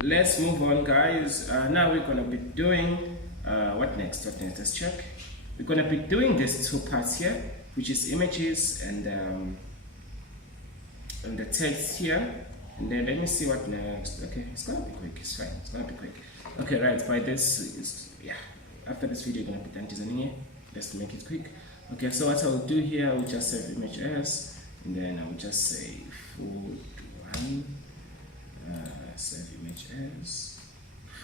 let's move on, guys. Now we're gonna be doing what next? Let's check. We're gonna be doing these two parts here, which is images and the text here. And then let me see what next. Okay, it's gonna be quick. It's fine. It's gonna be quick. Okay, right. By this is after this video, you're gonna be done designing it. Let's make it quick. Okay, so what I'll do here, I will just save image as, and then I will just say food one. Save image as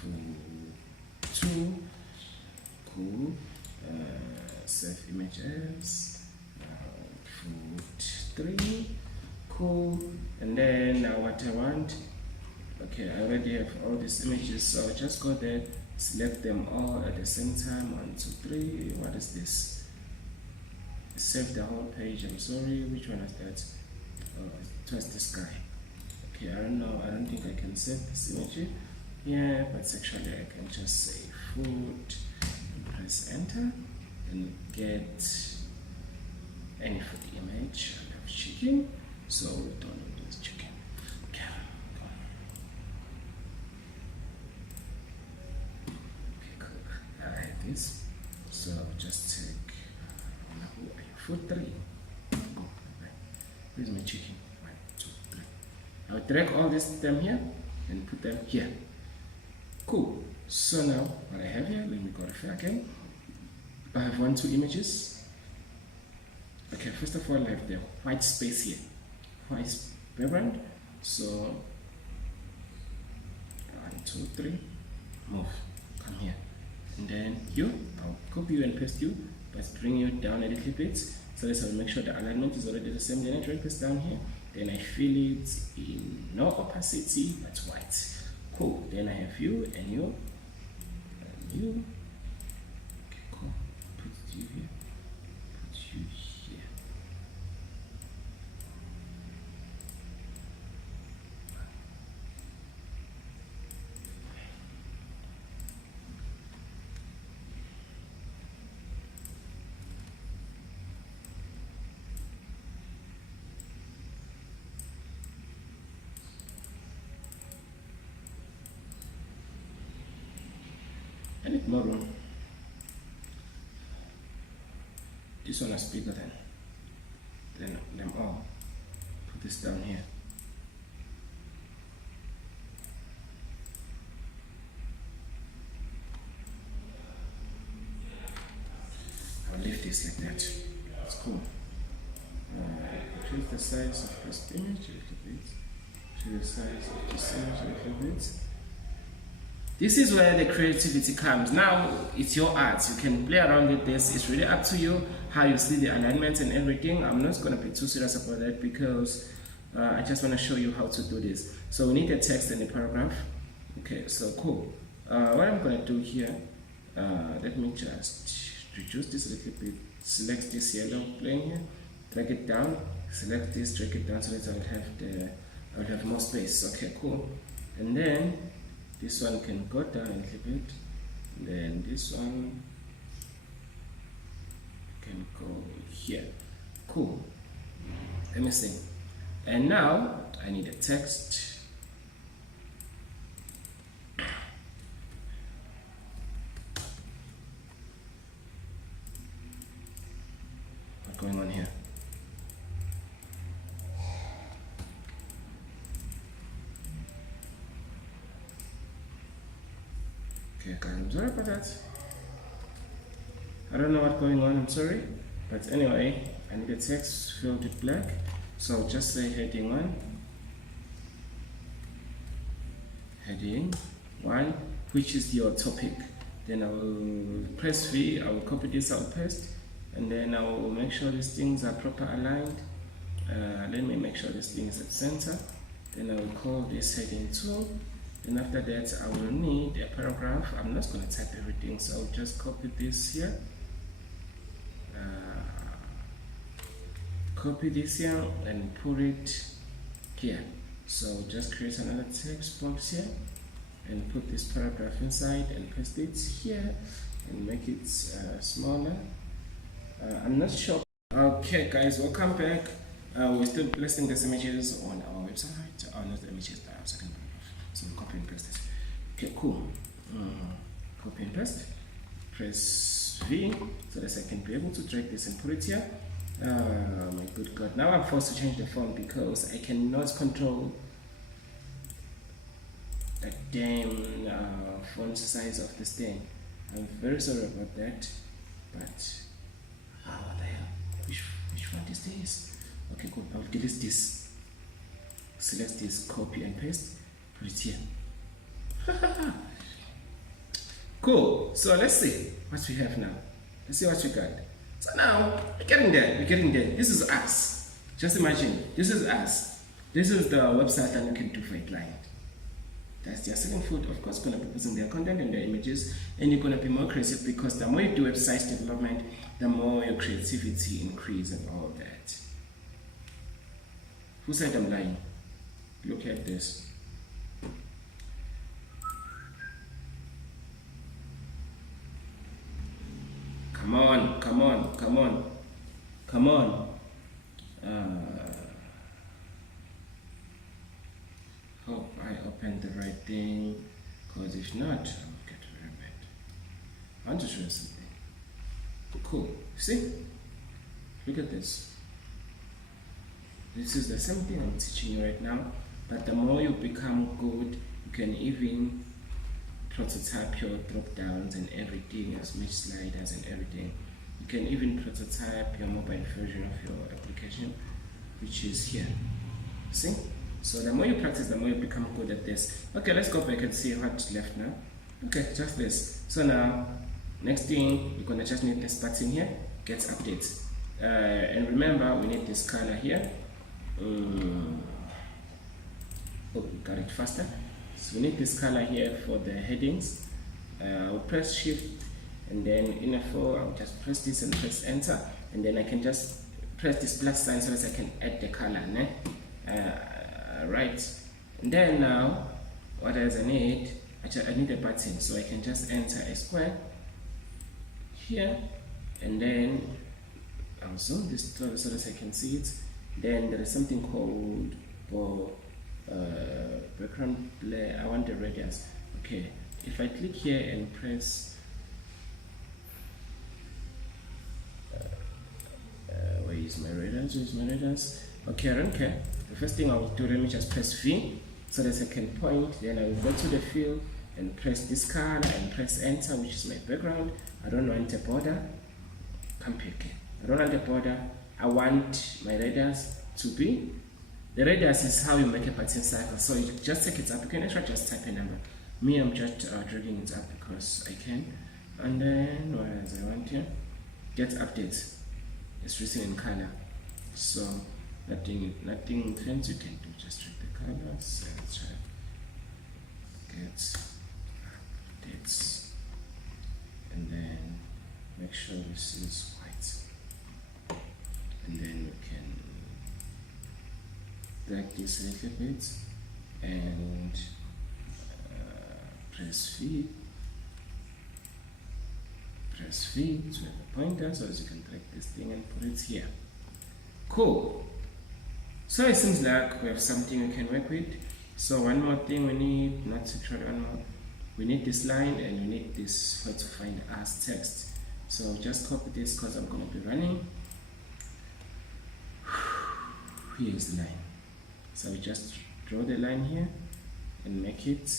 food 2. Cool. Save image as food 3. Cool. And then now what I want, okay, I already have all these images, so I'll just go there, select them all at the same time. 1, 2, 3. What is this? Save the whole page. I'm sorry, which one is that? Oh, it was this guy. Okay, I don't know, I don't think I can save this image here, but actually I can just say food and press enter and get any food image. I have chicken, so we don't know this chicken. Okay, go. Okay, cool. I have this, so just take food 3. Where's my chicken? 1, 2, 3. I'll drag all this them here and put them here. Cool. So now what I have here, let me go refer again. I have 1, 2 images. Okay, first of all I have the white space here. White background. So 1, 2, 3. Move. Come here. And then I'll copy you and paste you, but bring you down a little bit. So let's make sure the alignment is already the same. Then I drag this down here. Then I fill it in no opacity but white. Cool. Then I have you and you and you. Okay, cool. Put you here. Put you here. I need more room. This one is bigger than them all. Put this down here. I'll leave this like that. That's cool. Choose the size of this image a little bit. Choose the size of this image a little bit. This is where the creativity comes. Now it's your art. You can play around with this. It's really up to you how you see the alignments and everything. I'm not going to be too serious about that because I just want to show you how to do this. So we need a text and a paragraph. Okay, so cool. What I'm going to do here, let me just reduce this a little bit. Select this yellow plane here, drag it down. Select this, drag it down so that I'll have more space. Okay, cool. And then this one can go down a little bit, and then this one can go here. Cool. Let me see. And now I need a text. What's going on here? Okay, guys, I'm sorry about that. I don't know what's going on, I'm sorry. But anyway, I need a text filled with black. So I'll just say heading 1. Heading 1, which is your topic. Then I will press V, I will copy this, I will paste. And then I will make sure these things are proper aligned. Let me make sure this thing is at center. Then I will call this heading 2. Then after that, I will need a paragraph. I'm not going to type everything, so I'll just copy this here. Copy this here and put it here. So just create another text box here and put this paragraph inside and paste it here and make it smaller. I'm not sure. Okay, guys, welcome back. We're still listing these images on our website. Not the images, the second paragraph. So copy and paste it. Okay, cool. Copy and paste. Press V so that I can be able to drag this and put it here. My good God. Now I'm forced to change the font because I cannot control the damn font size of this thing. I'm very sorry about that. But what the hell? Which font is this? Okay, cool. I'll delete this. Select this, copy and paste, put it here. Cool. So let's see what we have now. Let's see what we got. So now we're getting there. We're getting there. This is us. Just imagine. This is us. This is the website that you can do for a client. That's their second foot. Of course, going to be using their content and their images, and you're going to be more creative because the more you do website development, the more your creativity increases and all that. Who said I'm lying? Look at this. Come on, come on, come on, come on. Hope I opened the right thing, because if not, I'll get very bad. I want to show you something. Cool. See? Look at this. This is the same thing I'm teaching you right now, but the more you become good, you can even prototype your drop downs and everything, as much sliders and everything. You can even prototype your mobile version of your application, which is here. See? So the more you practice, the more you become good at this. Okay, let's go back and see what's left now. Okay, just this. So now, next thing, you're gonna just need this button here, get updates. And remember, we need this color here. Oh, we got it faster. So we need this color here for the headings. I'll press shift and then in a flow I'll just press this and press enter, and then I can just press this plus sign so that I can add the color. Right, and then now what else I need? Actually, I need a button, so I can just enter a square here, and then I'll zoom this so that I can see it. Then there is something called for background blur. I want the radius. Okay, if I click here and press where is my radius? Where is my radius? Okay, I don't care. The first thing I will do, let me just press V so that I can point. Then I will go to the field and press this color and press enter, which is my background. I don't want a border. Come pick. I don't want a border. I want my radius to be. The radius is how you make a pattern cycle. So you just take it up. You can actually just type a number. Me, I'm just dragging it up because I can. And then what else I want here? Get updates. It's written in color. So nothing fancy you can do. Just check the colors and try. Get updates. And then make sure this is white. And then you can drag this a little bit and press V to have a pointer so that you can drag this thing and put it here. Cool. So it seems like we have something we can work with. So one more thing we need, not to try one more, we need this line and we need this where to find us text. So just copy this because I'm going to be running. Here's the line. So we just draw the line here and make it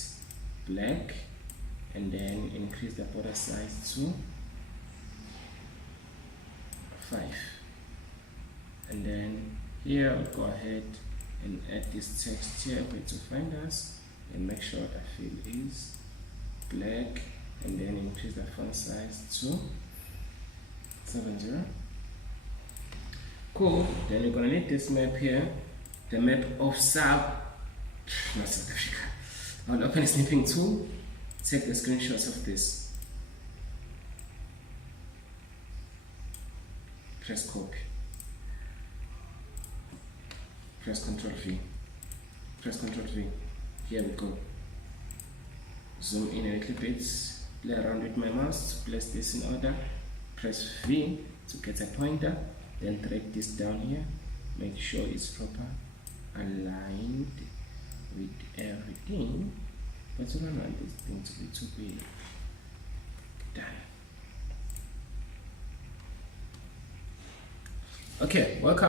black, and then increase the border size to 5. And then here I'll go ahead and add this text here where to find us, and make sure the field is black, and then increase the font size to 70. Cool. Then you're gonna need this map here, the map of not South Africa. I'll open a snipping tool, take the screenshots of this, press copy, press Ctrl V, press Ctrl V. Here we go. Zoom in a little bit, play around with my mouse to place this in order. Press V to get a pointer, then drag this down here, make sure it's proper aligned with everything, but you don't want this thing to be too big. Done. Okay, welcome.